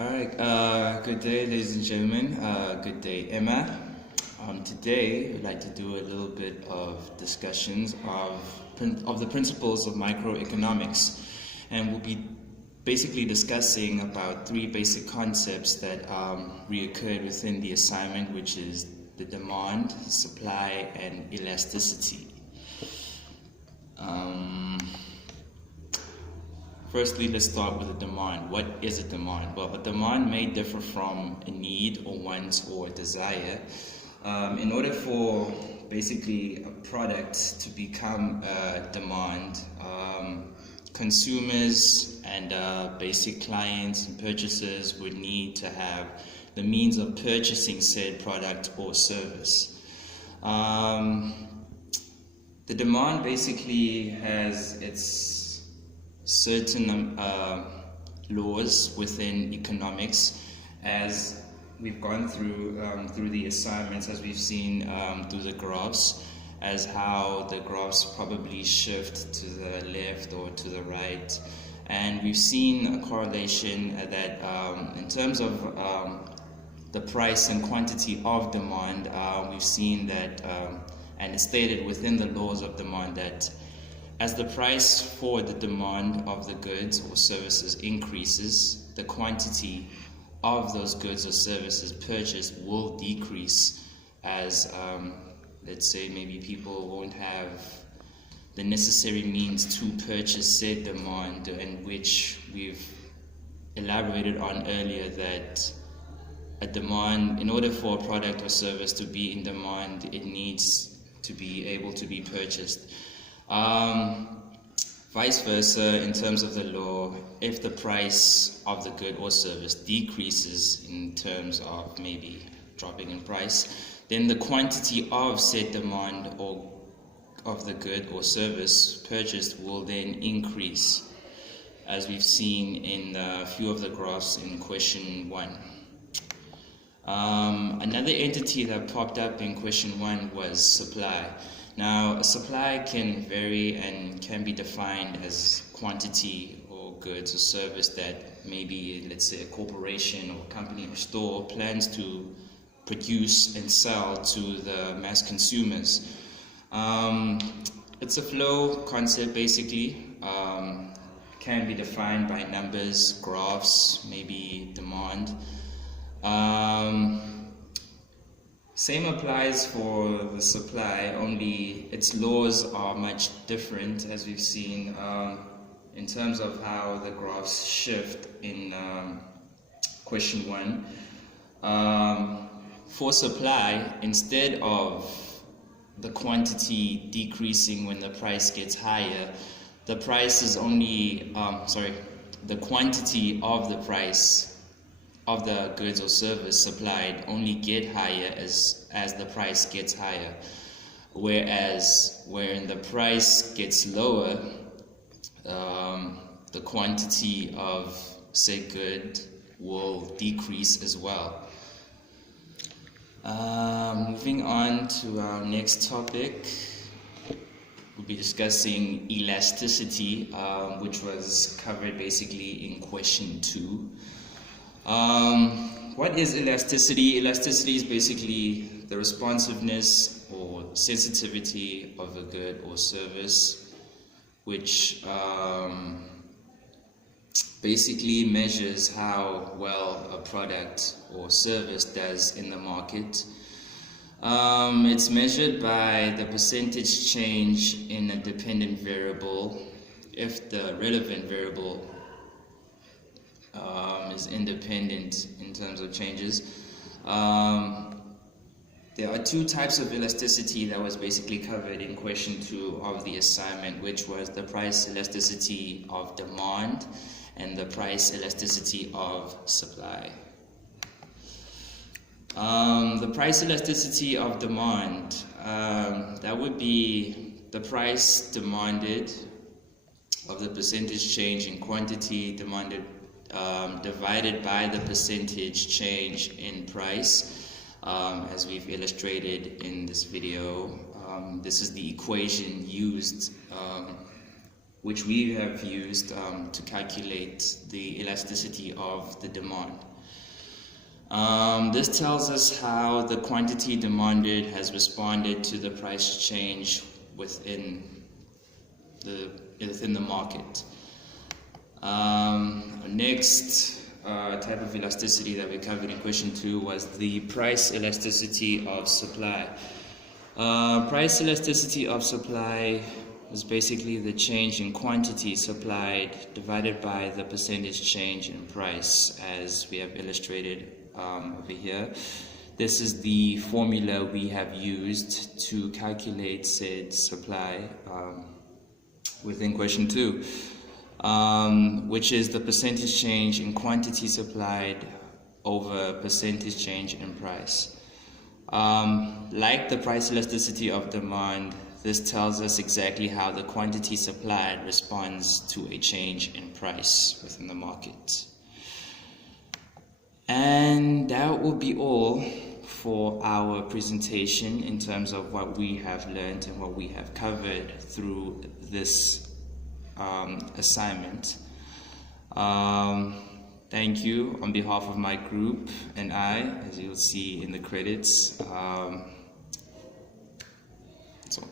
Alright, good day ladies and gentlemen, good day Emma. Today I'd like to do a little bit of discussions of the principles of microeconomics, and we'll be basically discussing about three basic concepts that reoccurred within the assignment, which is the demand, supply, and elasticity. Firstly, let's start with the demand. What is a demand? Well, a demand may differ from a need or want or a desire. In order for basically a product to become a demand, consumers and basic clients and purchasers would need to have the means of purchasing said product or service. The demand basically has its certain laws within economics, as we've gone through the assignments, as we've seen through the graphs, as how the graphs probably shift to the left or to the right, and we've seen a correlation that in terms of the price and quantity of demand, we've seen that and it's stated within the laws of demand that as the price for the demand of the goods or services increases, the quantity of those goods or services purchased will decrease, as let's say maybe people won't have the necessary means to purchase said demand, in which we've elaborated on earlier that a demand, in order for a product or service to be in demand, it needs to be able to be purchased. Vice versa, in terms of the law, if the price of the good or service decreases in terms of maybe dropping in price, then the quantity of said demand or of the good or service purchased will then increase, as we've seen in a few of the graphs in question 1. Another entity that popped up in question 1 was supply. Now, a supply can vary and can be defined as quantity or goods or service that maybe, let's say, a corporation or company or store plans to produce and sell to the mass consumers. It's a flow concept basically, can be defined by numbers, graphs, maybe demand. Same applies for the supply, only its laws are much different, as we've seen in terms of how the graphs shift in question 1. For supply, instead of the quantity decreasing when the price gets higher, the price is only, the quantity of the price of the goods or service supplied only get higher as the price gets higher, whereas when the price gets lower, the quantity of said good will decrease as well. Moving on to our next topic, we'll be discussing elasticity, which was covered basically in question 2. What is elasticity? Elasticity is basically the responsiveness or sensitivity of a good or service, which basically measures how well a product or service does in the market. It's measured by the percentage change in a dependent variable if the relevant variable is independent in terms of changes. There are two types of elasticity that was basically covered in question 2 of the assignment, which was the price elasticity of demand and the price elasticity of supply. The price elasticity of demand, that would be the price demanded of the percentage change in quantity demanded divided by the percentage change in price, as we've illustrated in this video. This is the equation used, which we have used to calculate the elasticity of the demand. This tells us how the quantity demanded has responded to the price change within the market. Next type of elasticity that we covered in question 2 was the price elasticity of supply. Price elasticity of supply is basically the change in quantity supplied divided by the percentage change in price, as we have illustrated over here. This is the formula we have used to calculate said supply within question 2, which is the percentage change in quantity supplied over percentage change in price. Like the price elasticity of demand, this tells us exactly how the quantity supplied responds to a change in price within the market. And that will be all for our presentation in terms of what we have learned and what we have covered through this assignment. Thank you on behalf of my group and I, as you'll see in the credits. That's all.